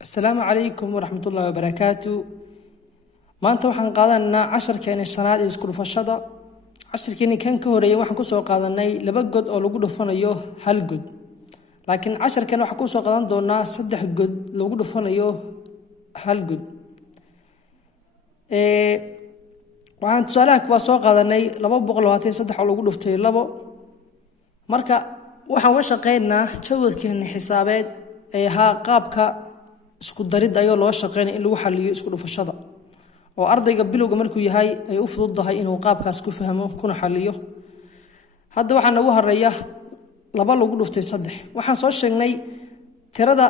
السلام عليكم ورحمة الله وبركاته. maanta waxaan qaadanaa casharkeena shanaad ee isku dhufashada. casharkeena kan ka horeeyay waxaan ku soo qaadanay laba god oo lagu dhufanayo hal god. laakiin casharkeena waxaan ku soo qaadan doonaa saddex god lagu dhufanayo hal god. waxaan tusaalaha kuwa soo qaadanay 223 oo lagu dhuftay labo. marka waxaan u shaqeynaa jadwadkeena xisaabeed ee qaabka isku darid ayuu loo shaqeynaa in lagu xaliyo isku dhufashada. oo ardayga bilowga markuu yahay ay u fududahay inuu qaabkaas ku fahmo kuna xaliyo. hadda waxaan ugu horeeya laba lagu dhuftay saddex. waxaan soo sheegnay tirada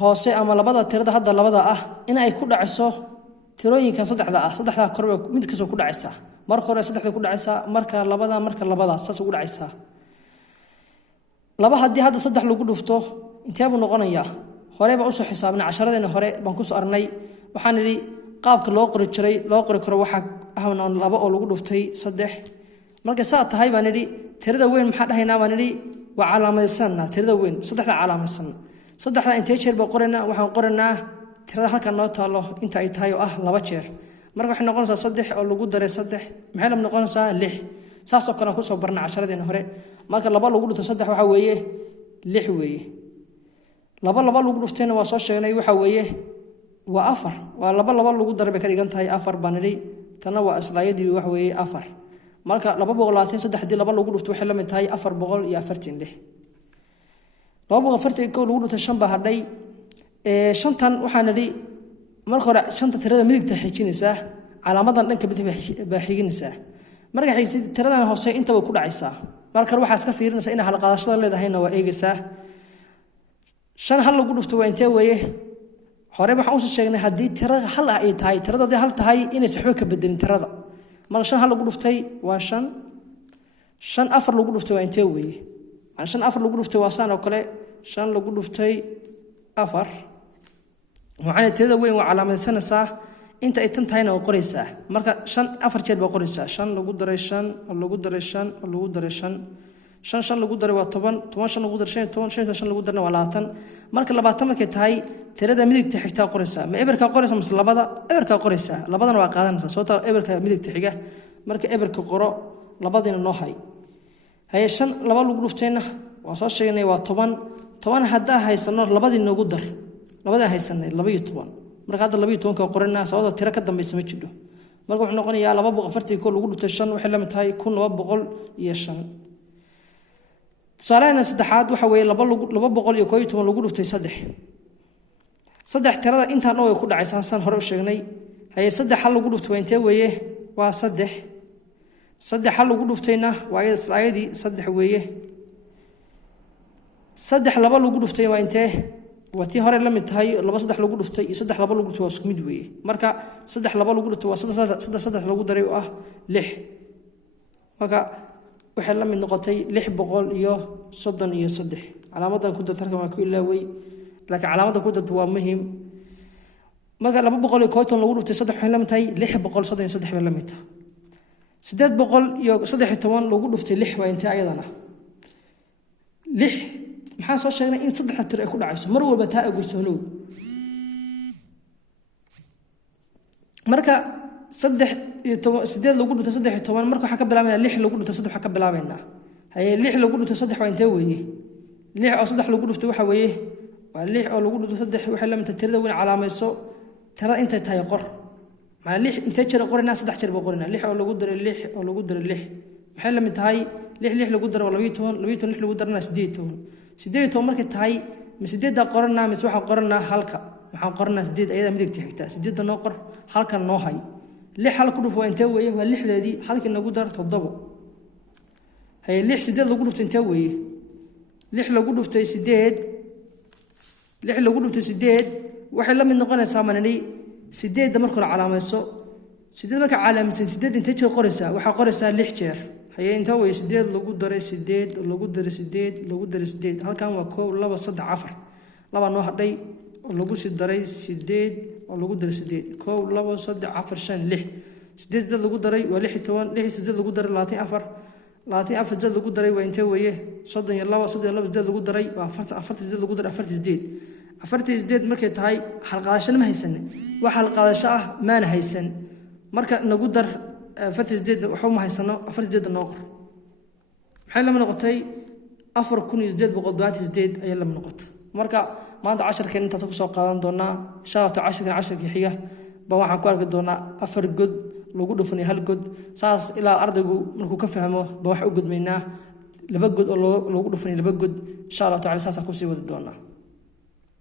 hoose ama labada tirada hadda labada ah in ay ku dhacayso tirooyinka saddexda ah. saddexda kor mid kasta ku dhacaysa. marka hore saddexda ku dhacaysa, marka labada saas ugu dhacaysa. laba hadii hadda saddex lagu dhufto intee buu noqonayaa? hore baan u soo xisaabnay casharadeenna hore baan ku soo arnay. waxaan idhi qaabka loo qori karo waxa ahna laba oo lagu dhuftay saddex. marka saa tahay baan idhi tirada weyn maxaa dhahaynaa baan idhi waa calaamadaysanaa tirada weyn saddexda calaamadsan. saddexda intee jeer baa qoranaa? waxaan qoranaa tirada halkan noo taalo inta ay tahay oo ah laba jeer. marka waxay noqonaysaa saddex oo lagu daray saddex maxay la noqonaysaa lix. saas oo kale aan ku soo barnaa casharadeenna hore. marka laba lagu dhufto saddex waxa weeye lix weeye. laba lagu dhuftayna waa soo sheegnay waxa weeye waa afar. waa laba lagu daray bay ka dhigan tahay afar baan idhi. tana waa islaayadii wax weeye afar. marka 223 hadii laba lagu dhufto waxay la mid tahay 446. 241 lagu dhufto 5 baa hadhay. shantan waxaan idhi marka hore shanta tirada midigta xijinaysaa, calaamadan dhanka bidix baa xiginaysaa. marka xigsid tiradan hoose inta way ku dhacaysaa. marka waxa iska fiirinaysaa in hal qaadashada leedahayna waa eegaysaa. shan hal lagu dhufto waa intee weeye? hore waxaan u sheegnay hadii tirada hal ay tahay tirada hal tahay inay saxo ka bedelin tirada. marka shan hal lagu dhuftay waa shan. shan afar lagu dhuftay waa intee weeye? aan shan afar lagu dhuftay waa saan oo kale. shan lagu dhuftay afar. waxaan tirada weyn waa calaamadaysanaysaa inta ay tan tahayna oo qoraysaa. marka shan afar jeer baa qoraysaa. shan lagu daray shan oo lagu daray shan oo lagu daray shan. shan lagu daray waa 10 shan lagu daray 15 shan lagu darna waa 20. marka 20 markay tahay tirada midigta xigta qoraysaa. ma eberka qoraysaa mise labada? eberka qoraysaa. labadana waa qaadanaysaa soo taa eberka midigta xiga. marka eberka qoro labadina noo hay. haye shan laba lagu dhuftayna waa soo sheegnay waa 10 hadaa haysano labadii noogu dar. labada haysanay 12. marka hadda 12 ka qoranaa sababta tiro ka dambaysa ma jiro. marka wuxuu noqonayaa 241 lagu dhuftay 5 waxay la mid tahay 1205. tusaalaheena saddexaad waxa weeye 211 lagu dhuftay saddex. saddex tirada intaan oo ay ku dhacaysaa san hore u sheegnay. haye saddex hal lagu dhuftay waa intee weeye? waa saddex. saddex hal lagu dhuftayna waa ayadii saddex weeye. saddex laba lagu dhuftay waa intee? waa tii hore la mid tahay laba saddex lagu dhuftay iyo saddex laba lagu dhuftay waa isku mid weeye. marka saddex laba lagu dhuftay waa saddex lagu daray oo ah 6. marka waxay la mid noqotay 633. calaamadan ku dartarka waa ku ilaaway laakiin calaamadan ku dartu waa muhiim. marka 211 lagu dhuftay saddex waxay la mid tahay 633 bay la mid tahay. 813 lagu dhuftay 6 waa intee ayadana? 6 maxaan soo sheegnay in saddex tir ay ku dhacayso mar walba taa agursonow. marka 8 lagu dhufto 13 marka waxa ka bilaabanaa 6 lagu dhufto 3 waxa ka bilaabanaa. haye 6 lagu dhufto 3 waa intee weeye? 6 oo 3 lagu dhufto waxa weeye waa 6 oo lagu dhufto 3 waxay la mid tahay tirada weyn calaamayso tirada intay tahay qor. macna 6 intee jeer qorina 3 jeer baa qorina. 6 oo lagu daray 6 oo lagu daray 6 maxay la mid tahay 6 lagu daray 12 6 lagu darna 18 markay tahay ma 8 qoranaa mise waxa qoranaa halka? waxaan qoranaa 8 ayada midigta xigta. 8 noo qor halkan noo hay. 6 hal ku dhufo waa intee weeye? waa 6deedii halkii nagu dar 7. haye 6 8 lagu dhuftay intee weeye? 6 lagu dhuftay 8 6 lagu dhuftay 8 waxay la mid noqonaysaa manani 8 marka la calaamayso. 8 marka calaamaysan 8 intee jeer qoraysaa? waxa qoraysaa 6 jeer. haye inta weeye 8 lagu daray 8 lagu daray 8 lagu daray 8 halkan waa 1 2 3 4 laba noo hadhay oo lagu sii daray 8 oo lagu daray 8 1 2 3 4 5 6 8 lagu daray waa 16 6 lagu daray 24 lagu daray waa intee weeye 32 lagu daray waa 40 lagu daray 48 afartii sideed markay tahay xalqaadashana ma haysan wax xalqaadasho ah maana haysan marka nagu dar afartii sideed waxu ma haysano afartii sideed noo qor maxay lama noqotay 4828 ayaa lama noqotay marka maanta 10 inta ku soo qaadan doonaa insha Allah 10 xiga ba waxaan ku arki doonaa 4 god lagu dhufanay hal god saas ilaa ardaygu markuu ka fahmo ba wax u gudmaynaa laba god oo lagu dhufanay laba god insha Allah taala saas ku sii wada doonaa